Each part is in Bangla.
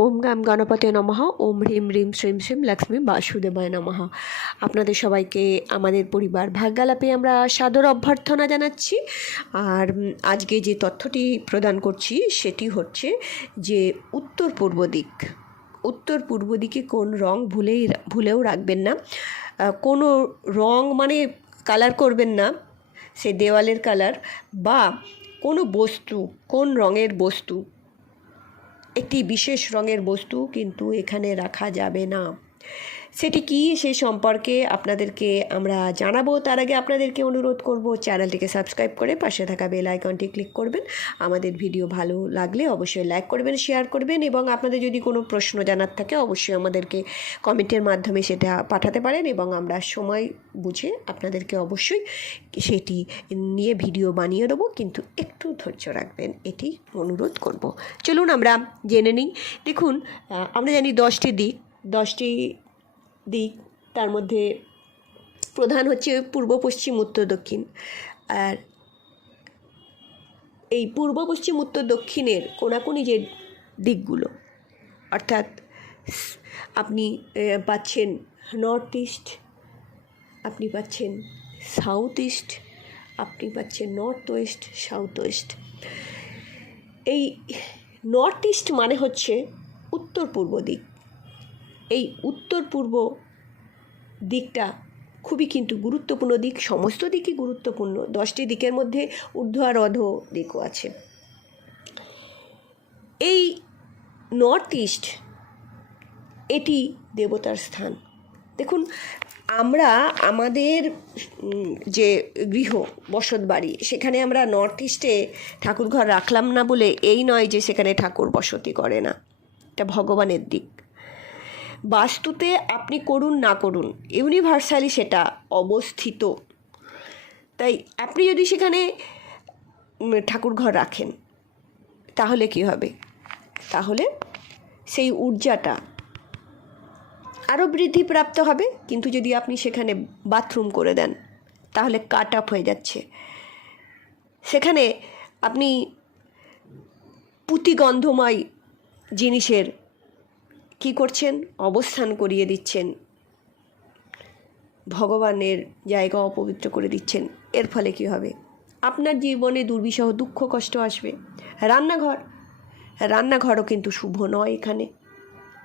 ওম গাম গণপতে নমঃ। ওম হ্রিম হ্রিম শ্রীম শ্রীম লক্ষ্মী বাসুদেবায় নমঃ। আপনাদের সবাইকে আমাদের পরিবার ভাগ্যালাপে আমরা সাদর অভ্যর্থনা জানাচ্ছি। আর আজকে যে তথ্যটি প্রদান করছি সেটি হচ্ছে যে উত্তর পূর্ব দিকে কোন রং ভুলেও রাখবেন না। কোনো রং মানে কালার করবেন না, সে দেওয়ালের কালার বা কোনো বস্তু, কোন রঙের বস্তু, একটি বিশেষ রঙের বস্তু কিন্তু এখানে রাখা যাবে না। সেটি কি সে সম্পর্কে আপনাদেরকে আমরা জানাবো। তার আগে আপনাদেরকে অনুরোধ করব চ্যানেলটিকে সাবস্ক্রাইব করে পাশে থাকা বেল আইকনটি ক্লিক করবেন। আমাদের ভিডিও ভালো লাগলে অবশ্যই লাইক করবেন, শেয়ার করবেন এবং আপনাদের যদি কোনো প্রশ্ন জানার থাকে অবশ্যই আমাদেরকে কমেন্টের মাধ্যমে সেটা পাঠাতে পারেন এবং আমরা সময় বুঝে আপনাদেরকে অবশ্যই সেটি নিয়ে ভিডিও বানিয়ে দেবো, কিন্তু একটু ধৈর্য রাখবেন, এটি অনুরোধ করব। চলুন আমরা জেনে নিই। দেখুন, আমরা জানি 10টি দিক, তার মধ্যে প্রধান হচ্ছে পূর্ব, পশ্চিম, উত্তর, দক্ষিণ। আর এই পূর্ব, পশ্চিম, উত্তর, দক্ষিণের কোনাকুনি যে দিকগুলো, অর্থাৎ আপনি পাচ্ছেন নর্থ ইস্ট, আপনি পাচ্ছেন সাউথ ইস্ট, আপনি পাচ্ছেন নর্থ ওয়েস্ট, সাউথ ওয়েস্ট। এই নর্থ ইস্ট মানে হচ্ছে উত্তর পূর্ব দিক। এই উত্তর পূর্ব দিকটা খুবই কিন্তু গুরুত্বপূর্ণ দিক। সমস্ত দিকই গুরুত্বপূর্ণ। 10টি দিকের মধ্যে ঊর্ধ্ব আর অধো দিকও আছে। এই নর্থ ইস্ট, এটি দেবতার স্থান। দেখুন, আমরা আমাদের যে গৃহ বসত বাড়ি, সেখানে আমরা নর্থ ইস্টে ঠাকুর ঘর রাখলাম না বলে এই নয় যে সেখানে ঠাকুর বসতি করে না। এটা ভগবানের দিক। বাস্তুতে আপনি করুন না করুন, ইউনিভার্সালি সেটা অবস্থিত। তাই আপনি যদি সেখানে ঠাকুর ঘর রাখেন তাহলে কি হবে? তাহলে সেই ঊর্জাটা আরও বৃদ্ধিপ্রাপ্ত হবে। কিন্তু যদি আপনি সেখানে বাথরুম করে দেন তাহলে কাট আপ হয়ে যাচ্ছে। সেখানে আপনি পুঁতিগন্ধময় জিনিসের কি করছেন? অবস্থান করিয়ে দিচ্ছেন, ভগবানের জায়গা অপবিত্র করে দিচ্ছেন। এর ফলে কি হবে? আপনার জীবনে দুর্বিষহ দুঃখ কষ্ট আসবে। রান্নাঘরও কিন্তু শুভ নয় এখানে,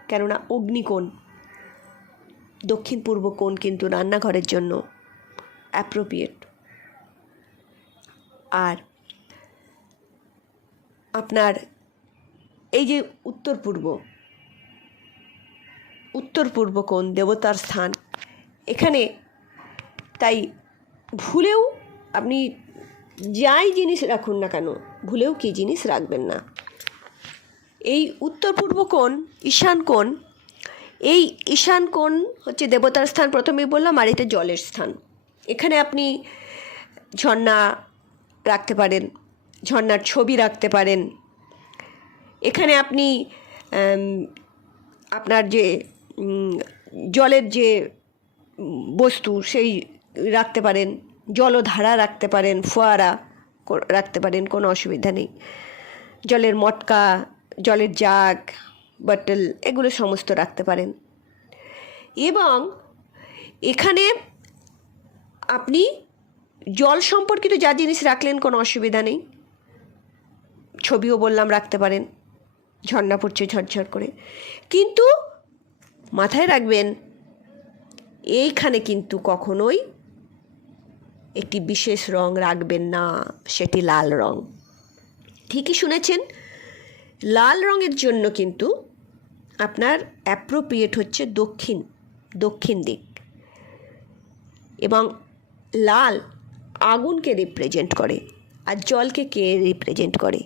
কেননা অগ্নিকোণ, দক্ষিণ পূর্ব কোণ কিন্তু রান্নাঘরের জন্য অ্যাপ্রোপ্রিয়েট। আর আপনার এই যে উত্তর পূর্ব কোণ দেবতার স্থান, এখানে তাই ভুলেও আপনি যাই জিনিস রাখুন না কেন, ভুলেও কি জিনিস রাখবেন না। এই উত্তর পূর্ব কোণ, ঈশান কোণ, এই ঈশান কোণ হচ্ছে দেবতার স্থান, প্রথমেই বললাম। আর এটা জলের স্থান। এখানে আপনি ঝর্ণা রাখতে পারেন, ঝর্ণার ছবি রাখতে পারেন। এখানে আপনি আপনার যে জলের যে বস্তু সেই রাখতে পারেন, জলধারা রাখতে পারেন, ফোয়ারা রাখতে পারেন, কোনো অসুবিধা নেই। জলের মটকা, জলের জাগ, বটল, এগুলো সমস্ত রাখতে পারেন। এবং এখানে আপনি জল সম্পর্কিত যা জিনিস রাখলেন কোনো অসুবিধা নেই। ছবিও বললাম রাখতে পারেন, ঝর্ণা পড়ছে ঝরঝর করে। কিন্তু মাথায় রাখবেন, এইখানে কিন্তু কখনোই একটি বিশেষ রং রাখবেন না, সেটি লাল রং। ঠিকই শুনেছেন, লাল রঙের জন্য কিন্তু আপনার অ্যাপ্রোপ্রিয়েট হচ্ছে দক্ষিণ দিক। এবং লাল আগুনকে রিপ্রেজেন্ট করে, আর জলকে কে রিপ্রেজেন্ট করে?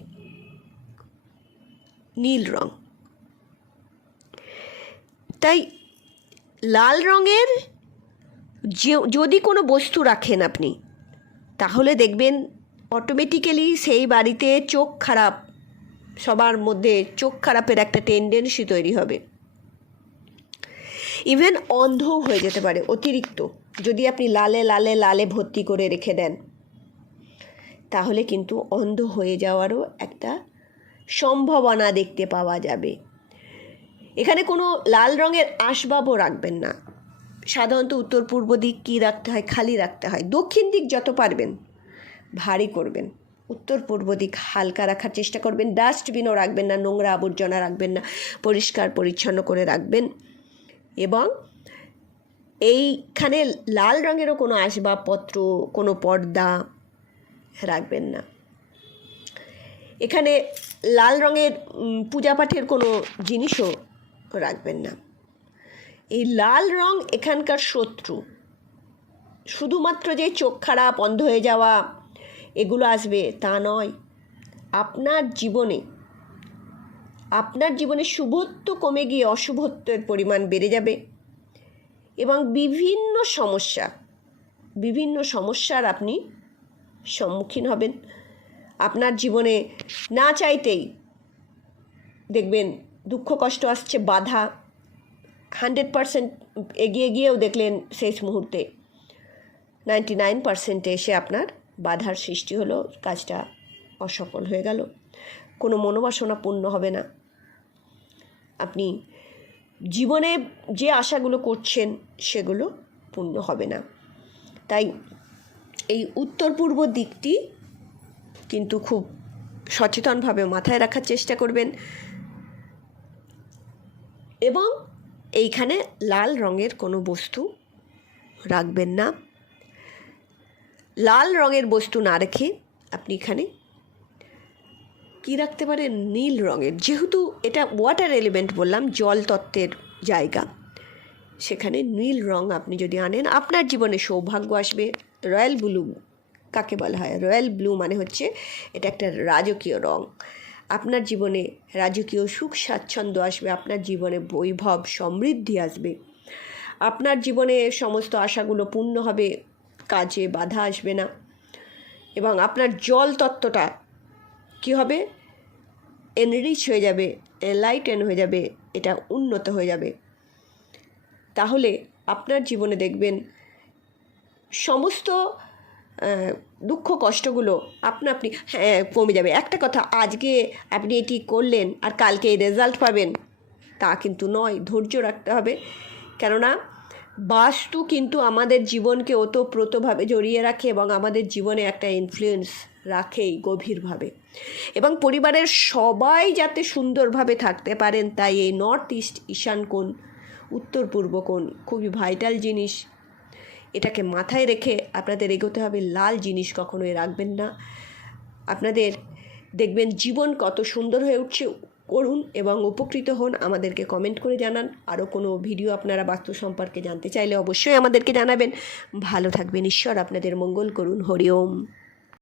নীল রং। তাই লাল রঙের যদি কোনো বস্তু রাখেন আপনি, তাহলে দেখবেন অটোমেটিক্যালি সেই বাড়িতে চোখ খারাপ, সবার মধ্যে চোখ খারাপের একটা টেন্ডেন্সি তৈরি হবে। ইভেন অন্ধও হয়ে যেতে পারে অতিরিক্ত। যদি আপনি লালে ভর্তি করে রেখে দেন তাহলে কিন্তু অন্ধ হয়ে যাওয়ারও একটা সম্ভাবনা দেখতে পাওয়া যাবে। এখানে কোনো লাল রঙের আসবাবও রাখবেন না। সাধারণত উত্তর পূর্ব দিক কী রাখতে হয়, খালি রাখতে হয়। দক্ষিণ দিক যত পারবেন ভারী করবেন, উত্তর পূর্ব দিক হালকা রাখার চেষ্টা করবেন। ডাস্টবিনও রাখবেন না, নোংরা আবর্জনা রাখবেন না, পরিষ্কার পরিচ্ছন্ন করে রাখবেন। এবং এইখানে লাল রঙেরও কোনো আসবাবপত্র, কোনো পর্দা রাখবেন না। এখানে লাল রঙের পূজা পাঠের কোনো জিনিসও রাখবেন না। এই লাল রং এখানকার শত্রু। শুধুমাত্র যে চোখ খারাপ, অন্ধ হয়ে যাওয়া এগুলো আসবে তা নয়। আপনার জীবনে শুভত্ব কমে গিয়ে অশুভত্বের পরিমাণ বেড়ে যাবে এবং বিভিন্ন সমস্যার আপনি সম্মুখীন হবেন। আপনার জীবনে না চাইতেই দেখবেন দুঃখ কষ্ট আসছে, বাধা। 100% এগিয়ে গিয়েও দেখলেন শেষ মুহূর্তে 99% এসে আপনার বাধার সৃষ্টি হলো, কাজটা অসফল হয়ে গেল। কোনো মনোবাসনা পূর্ণ হবে না। আপনি জীবনে যে আশাগুলো করছেন সেগুলো পূর্ণ হবে না। তাই এই উত্তর পূর্ব দিকটি কিন্তু খুব সচেতনভাবে মাথায় রাখার চেষ্টা করবেন। এবং এইখানে লাল রঙের কোনো বস্তু রাখবেন না। লাল রঙের বস্তু না রেখে আপনি এখানে কী রাখতে পারেন, নীল রঙের। যেহেতু এটা ওয়াটার এলিমেন্ট বললাম, জল তত্ত্বের জায়গা, সেখানে নীল রং আপনি যদি আনেন আপনার জীবনে সৌভাগ্য আসবে। রয়্যাল ব্লু কাকে বলা হয়? রয়্যাল ব্লু মানে হচ্ছে এটা একটা রাজকীয় রং। আপনার জীবনে রাজকীয় সুখ স্বাচ্ছন্দ্য আসবে, আপনার জীবনে বৈভব সমৃদ্ধি আসবে, আপনার জীবনে সমস্ত আশাগুলো পূর্ণ হবে, কাজে বাধা আসবে না। এবং আপনার জল তত্ত্বটা কী হবে? এনরিচ হয়ে যাবে, এনলাইটেন হয়ে যাবে, এটা উন্নত হয়ে যাবে। তাহলে আপনার জীবনে দেখবেন সমস্ত দুঃখ কষ্টগুলো আপনা কমে যাবে। একটা কথা, আজকে আপনি এটি করলেন আর কালকে রেজাল্ট পাবেন তা কিন্তু নয়। ধৈর্য রাখতে হবে। কেননা বাস্তু কিন্তু আমাদের জীবনকে ওতপ্রোতভাবে জড়িয়ে রাখে এবং আমাদের জীবনে একটা ইনফ্লুয়েন্স রাখেই গভীরভাবে। এবং পরিবারের সবাই যাতে সুন্দরভাবে থাকতে পারেন, তাই এই নর্থ ইস্ট, ঈশান কোণ, উত্তর পূর্ব কোণ খুবই ভাইটাল জিনিস। এটাকে মাথায় রেখে আপনাদের এগোতে হবে। লাল জিনিস কখনোই রাখবেন না। আপনাদের দেখবেন জীবন কত সুন্দর হয়ে উঠছে। করুন এবং উপকৃত হন। আমাদেরকে কমেন্ট করে জানান। আরও কোনো ভিডিও আপনারা বাস্তু সম্পর্কে জানতে চাইলে অবশ্যই আমাদেরকে জানাবেন। ভালো থাকবেন। ঈশ্বর আপনাদের মঙ্গল করুন। হরি ওম।